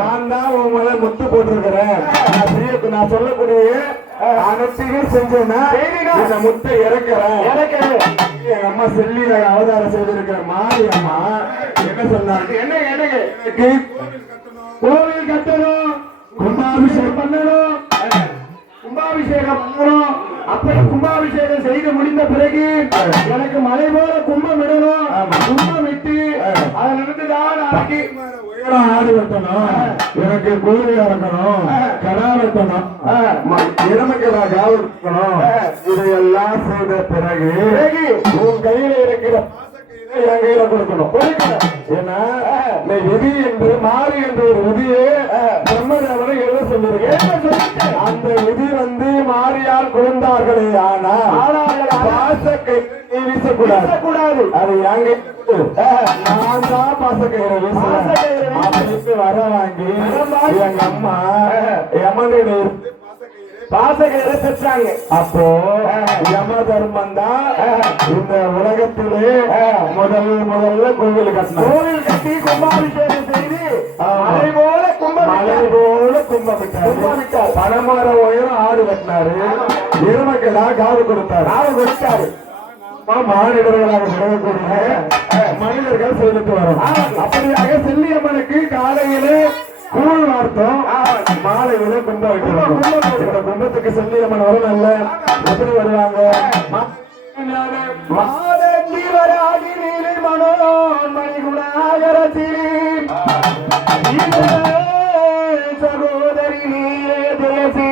நான் தான் உன் மேல முத்து போட்டிருக்கிறேன். நான் சொல்லக்கூடிய அனைத்தையும் செஞ்சேன்னா இந்த முத்தை இறக்குறேன். எங்க அம்மா செல்லியில அவதாரம் செய்திருக்கிற மாரி அம்மா என்ன சொன்னாங்க? என்ன எனக்கு கோவில் கட்டணும். கும்பாபிஷேகம் பண்ணணும். கும்பாபிஷேகம் பண்ணணும். அப்படி கும்பாபிஷேகம் செய்து முடிந்த பிறகு எனக்கு மலை போல கும்பம் விடணும் கும்பம் விட்டு எனக்கு கோழி இறக்கணும் கடா வெட்டணும் எருமைக்கடா காவல் இருக்கணும் இதையெல்லாம் செய்த பிறகு உன் கையில இருக்கிற என் கையில கொடுக்கணும். ஏன்னா விதி என்று மாறி என்ற ஒரு விதியே பிரம்மதேவனை எழுத சொல்லியிருக்கேன் அந்த விதி வந்து வீசக்கூடாது அது எங்க நான் தான் பாசக்கயிறை வீசுறேன் வர வாங்கி எங்க அம்மா யமனுடைய பாசகரை பெற்றாங்க. அப்போ யம தர்மம் தான் இந்த உலகத்திலே முதல் முதல்ல கோவில் கட்டினார். கோவில் கட்டி கும்பாபிஷேகம் செய்து மலை போல கும்பம் மலை போல கும்பம் விட்டார் பணமர உயரம் ஆடு கட்டினாரு. எருமக்கடா காவு கொடுத்தாரு. காவு கொடுத்தாரு. மாநிலர்களாக பிறகக்கூடிய மனிதர்கள் செய்துட்டு வரும். அப்படியாக செல்லியம்மனுக்கு காலையிலே கூழ் வார்த்தோம். மாலையில கும்பம் வைக்கிறோம் இந்த கும்பத்துக்கு செல்லியம்மன் வரும் அல்ல? எப்படி வருவாங்க? மாதங்கி வராகி நீலி மனோன்மணி குணாகரசிரி சகோதரி நீயே தேசீலிக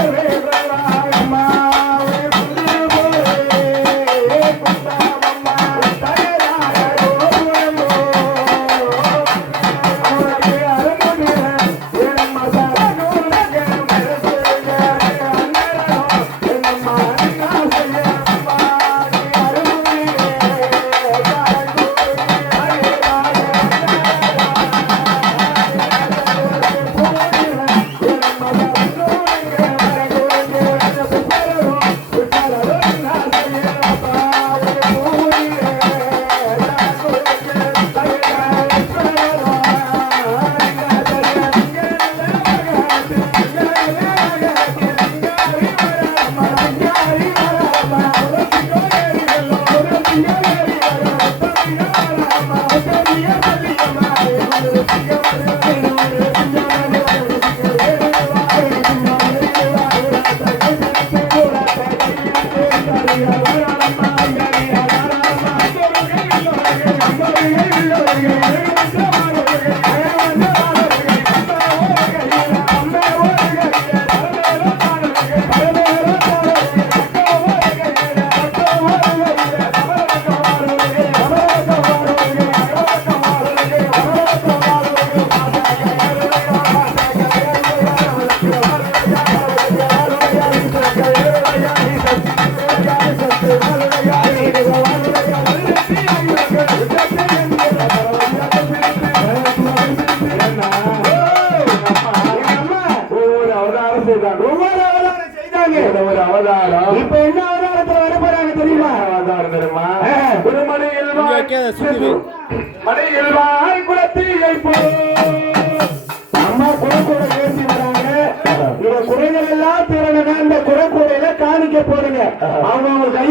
ஒரு அவதாரம். இப்ப என்ன அவதாரத்துல வர போறாங்க தெரியுமா? அவதாரம் தெரியுமா? திருமணியில் மணியில் வாய் குளத்தீரை போ